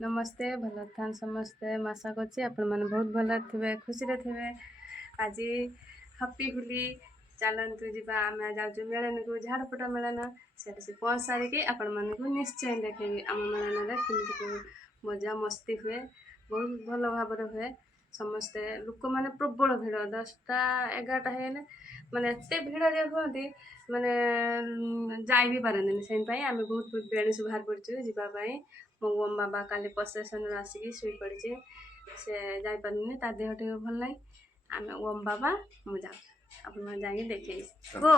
नमस्ते भल था समस्ते आशा करছি ଆପଣମାନେ ବହୁତ ଭଲ ଥିବେ ଖୁସିରେ ଥିବେ। ଆଜି ହାପି ହୋଲି ଚାଲନ୍ତୁ ଯିବା ଆମେ ଯାଉଛୁ ମେଳନକୁ ଝାଡ଼ପଟ ମେଳନ ସେଠି ସେ ପହଞ୍ଚି ସାରିକି ଆପଣମାନଙ୍କୁ ନିଶ୍ଚୟ ଦେଖେଇବି ଆମ ମେଳନରେ କେମିତି ମଜା ମସ୍ତି ହୁଏ। ବହୁତ ଭଲ ଭାବରେ ହୁଏ। ସମସ୍ତେ ଲୋକମାନେ ପ୍ରବଳ ଭିଡ଼ 10ଟା 11ଟା ହେଇଗଲେ ମାନେ ଏତେ ଭିଡ଼ ଯେ ହୁଅନ୍ତି ମାନେ ଯାଇ ବି ପାରନ୍ତିନି। ସେଇଥିପାଇଁ ଆମେ ବହୁତ ବେଳସୁ ବାହାର ପଡ଼ିଛୁ ଯିବା ପାଇଁ। ମୋ ଓମ୍ ବାବା କାଲି ପ୍ରସେସନରୁ ଆସିକି ଶୋଇପଡ଼ିଛି। ସେ ଯାଇପାରୁନି ତା ଦେହ ଟିକେ ଭଲ ନାହିଁ। ଆମେ ଓମ୍ ବାବା ମୁଁ ଯାଉଛୁ ଆପଣମାନେ ଯାଇକି ଦେଖେଇବି ଗୋ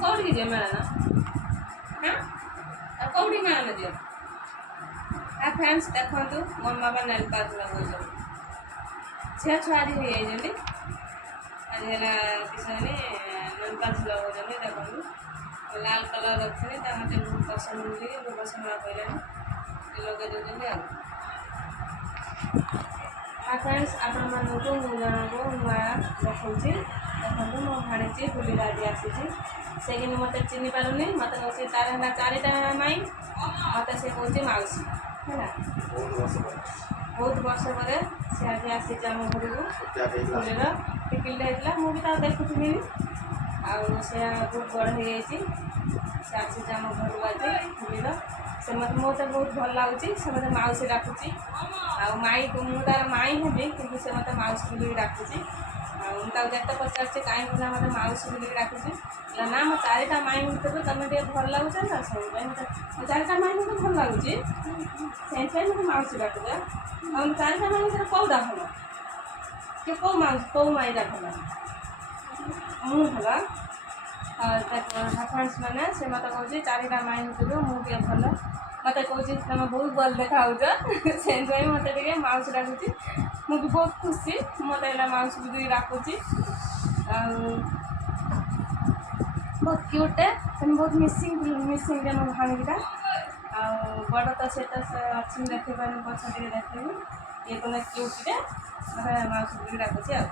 कौटी दियो मेळना हाँ कौटी मेळना दियो आ फ्रेंड्स देखंतु मोर बाबा नेल पालिश लगौछन छे छुआरी हो जाइजंती आज ହେଲା କିଶୋରୀ ନନପାଲିସ ଲଗାଉଛନ୍ତି ଦେଖନ୍ତୁ ଲାଲ କଲର ରଖିଥିଲି ତା ମୋତେ ବହୁତ ପସନ୍ଦ ବୋଲି ବହୁତ ପସନ୍ଦ କହିଲାନି ଲଗାଇ ଦେଉଛନ୍ତି ଆଉ ଫ୍ରେଣ୍ଡସ୍ ଆପଣମାନଙ୍କୁ ମୁଁ ଜଣଙ୍କୁ ନୂଆ ଦେଖାଉଛି ଦେଖନ୍ତୁ ମୋ ଭାଣିଜୀ ବୁଲିବା ଆଜି ଆସିଛି ସେ କିନ୍ତୁ ମୋତେ ଚିହ୍ନି ପାରୁନି ମୋତେ କହୁଛି ତାର ହେଲା 4ଟା ମାଇଁ ମୋତେ ସେ କହୁଛି ମାଉସୀ ହେଲା ବହୁତ ବର୍ଷ ପରେ ସେ ଆଜି ଆସିଛି ଆମ ଘରକୁ ବୁଲିର ଟିକିଲଟା ହେଇଥିଲା ମୁଁ ବି ତାକୁ ଦେଖୁଥିଲି ଆଉ ସେ ବହୁତ ବଡ଼ ହେଇଯାଇଛି ସେ ଆସିଛି ଆମ ଘରକୁ ଆଜି ବୁଲିର ସେ ମୋତେ ବହୁତ ଭଲ ଲାଗୁଛି ସେ ମୋତେ ମାଉସୀ ଡାକୁଛି ଆଉ ମାଇଁ ମୁଁ ତାର ମାଇଁ ହେବି କିନ୍ତୁ ସେ ମୋତେ ମାଉସୀ ବୁଲିକି ଡାକୁଛି ଆଉ ମୁଁ ତାକୁ ଯେତେ ପଚାରୁଛି କାହିଁକି ନା ମୋତେ ମାଉସୀ ବୁଲିକି ଡାକୁଛି ନା ମୋ 4ଟା ମାଇଁ ଭିତରୁ ତୁମେ ଟିକେ ଭଲ ଲାଗୁଛ ନା ସେଇଥିପାଇଁ ମୋତେ 4ଟା ମାଇଁ ମୋତେ ଭଲ ଲାଗୁଛି ସେଇଥିପାଇଁ ମୋତେ ମାଉସୀ ଡାକୁଛ ଆଉ 4ଟା ମାଇଁ ଭିତରେ କେଉଁଟା ଭଲ କି କେଉଁ ମାଇଁଟା ଭଲ ମୁଁ ଭଲ ଫ୍ରେଣ୍ଡସ୍ ମାନେ ସେ ମୋତେ କହୁଛି 4ଟା ମାଇଁ ଭିତରୁ ମୁଁ ଟିକେ ଭଲ ମୋତେ କହୁଛି ତୁମେ ବହୁତ ଭଲ ଦେଖାହେଉଛ ସେଇଥିପାଇଁ ମୋତେ ଟିକେ ମାଉସୀ ଡାକୁଛି ମୁଁ ବି ବହୁତ ଖୁସି ମୋତେ ହେଲା ମାଉସୀ ବୁଲିକି ଡାକୁଛି ଆଉ ବହୁତ କ୍ୟୁଟ୍ଟେ ତେଣୁ ବହୁତ ମିସିଂଟେ ମୋ ଭାଣିଜୀଟା ଆଉ ବଡ଼ ତ ସେଟା ସେ ଅଛି ଦେଖିପାରୁନି ପଛ ଟିକେ ଦେଖିବି ଇଏ କଲେ କ୍ୟୁଟ୍ଟେ ମୋତେ ମାଉସୀ ବୁଲିକି ଡାକୁଛି ଆଉ